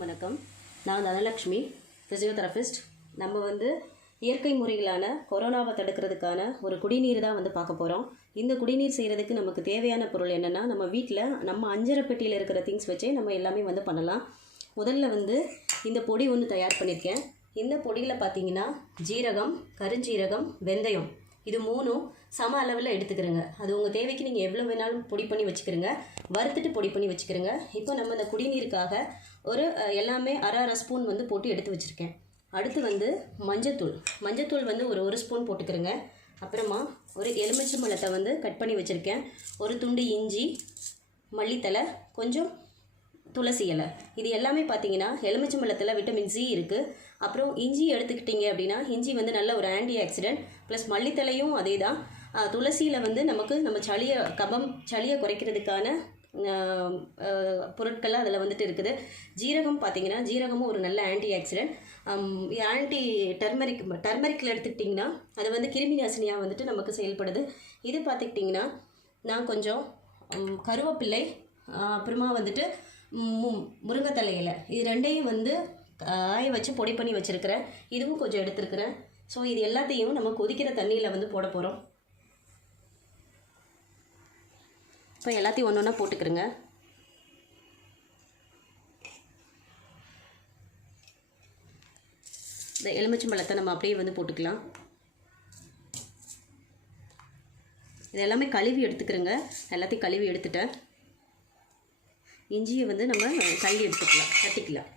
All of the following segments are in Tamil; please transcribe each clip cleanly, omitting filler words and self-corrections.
வணக்கம். நான் தனலக்ஷ்மி, ஃபிசியோதெரபிஸ்ட். நம்ம இயற்கை முறைகளான கொரோனாவை தடுக்கிறதுக்கான ஒரு குடிநீர் தான் பார்க்க போகிறோம். இந்த குடிநீர் செய்கிறதுக்கு நமக்கு தேவையான பொருள் என்னென்னா, நம்ம வீட்டில் நம்ம அஞ்சரை பெட்டியில் இருக்கிற திங்ஸ் வச்சே நம்ம எல்லாமே பண்ணலாம். முதல்ல இந்த பொடி தயார் பண்ணியிருக்கேன். இந்த பொடியில் பார்த்தீங்கன்னா ஜீரகம், கருஞ்சீரகம், வெந்தயம் இது மூணும் சம அளவில் எடுத்துக்கிறங்க. அது உங்கள் தேவைக்கு நீங்கள் எவ்வளோ வேணாலும் பொடி பண்ணி வச்சுக்கிறங்க. வறுத்துட்டு பொடி பண்ணி வச்சுக்கிறங்க. இப்போ நம்ம இந்த குடிநீருக்காக ஒரு எல்லாமே அரை ஸ்பூன் போட்டு எடுத்து வச்சுருக்கேன். அடுத்து மஞ்சத்தூள் ஒரு ஸ்பூன் போட்டுக்கிறங்க. அப்புறமா ஒரு எலுமிச்சம்பழத்தை கட் பண்ணி வச்சுருக்கேன். ஒரு துண்டு இஞ்சி, மல்லித்தலை, கொஞ்சம் துளசி இலை. இது எல்லாமே பார்த்தீங்கன்னா எலுமிச்சம்பழத்தில் விட்டமின் சி இருக்குது. அப்புறம் இஞ்சி எடுத்துக்கிட்டிங்க அப்படின்னா இஞ்சி நல்ல ஒரு ஆன்டி ஆக்சிடென்ட். ப்ளஸ் மல்லித்தலையும் அதே தான். துளசியில் நமக்கு நம்ம சளியை குறைக்கிறதுக்கான பொருட்கள் அதில் இருக்குது. ஜீரகம் பார்த்தீங்கன்னா ஜீரகமும் ஒரு நல்ல ஆன்டி ஆக்சிடென்ட். டர்மரிக்கில் எடுத்துக்கிட்டிங்கன்னா அது கிருமி நாசினியாக நமக்கு செயல்படுது. இது பார்த்துக்கிட்டிங்கன்னா நான் கொஞ்சம் கருவேப்பிள்ளை, அப்புறமா முருங்கைத்தலை இலை, இது ரெண்டையும் காய வச்சு பொடி பண்ணி வச்சுருக்கிறேன். இதுவும் கொஞ்சம் எடுத்துருக்கிறேன். ஸோ இது எல்லாத்தையும் நம்ம கொதிக்கிற தண்ணியில் போட போகிறோம். இப்போ எல்லாத்தையும் ஒன்று ஒன்றா போட்டுக்கிறேங்க. இந்த எலுமிச்சம்பழத்தை நம்ம அப்படியே போட்டுக்கலாம். இது எல்லாமே கழுவி எடுத்துக்கிறேங்க. எல்லாத்தையும் கழுவி எடுத்துட்டேன். இஞ்சியை நம்ம கழுவி எடுத்துக்கலாம், தட்டிக்கலாம்.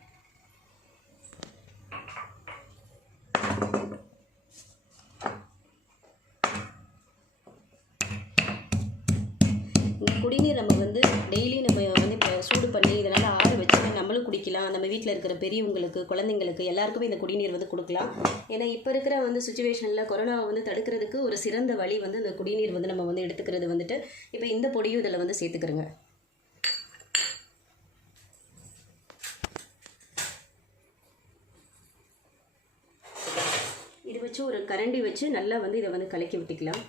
குடிநீர் நம்ம டெய்லி நம்ம இப்போ சூடு பண்ணி இதனால் ஆற வச்சு நம்மளும் குடிக்கலாம். நம்ம வீட்டில் இருக்கிற பெரியவங்களுக்கு, குழந்தைங்களுக்கு எல்லாருக்குமே இந்த குடிநீர் கொடுக்கலாம். ஏன்னா இப்போ இருக்கிற சுச்சுவேஷனில் கொரோனாவை தடுக்கிறதுக்கு ஒரு சிறந்த வழி இந்த குடிநீர் நம்ம எடுத்துக்கிறது. இப்போ இந்த பொடியும் இதில் சேர்த்துக்கிறோங்க. இது வச்சு ஒரு கரண்டி வச்சு நல்லா இதை கலக்கி விட்டுக்கலாம்.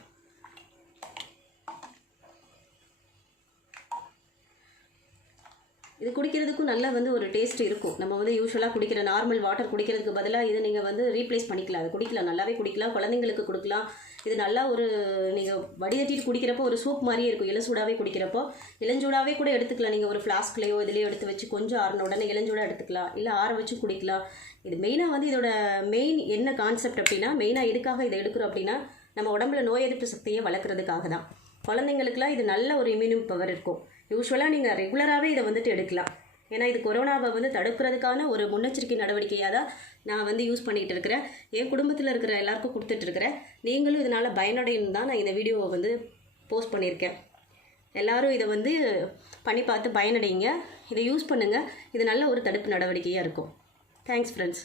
இது குடிக்கிறதுக்கும் நல்லா ஒரு டேஸ்ட் இருக்கும். நம்ம யூஸ்வலாக குடிக்கிற நார்மல் வாட்டர் குடிக்கிறதுக்கு பதிலாக இது நீங்கள் ரீப்ளேஸ் பண்ணிக்கலாம். அது குடிக்கலாம், நல்லாவே குடிக்கலாம். குழந்தைங்களுக்கு கொடுக்கலாம். இது நல்லா நீங்கள் வடிகட்டிட்டு குடிக்கிறப்போ ஒரு சூப் மாதிரியே இருக்கும். இளசூடாகவே குடிக்கிறப்போ இளஞ்சூடாகவே கூட எடுத்துக்கலாம். நீங்கள் ஒரு ஃப்ளாஸ்க்லேயோ இதுலேயோ எடுத்து வச்சு கொஞ்சம் ஆறின உடனே இளஞ்சூடாக எடுத்துக்கலாம், இல்லை ஆற வச்சு குடிக்கலாம். இது மெயினாக இதோட மெயின் என்ன கான்செப்ட் அப்படின்னா, மெயினாக எதுக்காக இதை எடுக்கிறோம் அப்படின்னா, நம்ம உடம்புல நோய் எதிர்ப்பு சக்தியை வளர்க்குறதுக்காக தான். குழந்தைங்களுக்குலாம் இது நல்ல ஒரு இம்யூனிட்டி பவர் இருக்கும். யூஸ்வலாக நீங்கள் ரெகுலராகவே இதை எடுக்கலாம். ஏன்னா இது கொரோனாவை தடுக்கிறதுக்கான ஒரு முன்னெச்சரிக்கை நடவடிக்கையாக தான் நான் யூஸ் பண்ணிகிட்டு இருக்கிறேன். என் குடும்பத்தில் இருக்கிற எல்லாருக்கும் கொடுத்துட்ருக்கிறேன். நீங்களும் இதனால் பயனடையணும் தான் நான் இந்த வீடியோவை போஸ்ட் பண்ணியிருக்கேன். எல்லோரும் இதை பண்ணி பார்த்து பயனடைங்க. இதை யூஸ் பண்ணுங்கள். இது நல்ல ஒரு தடுப்பு நடவடிக்கையாக இருக்கும். Thanks friends.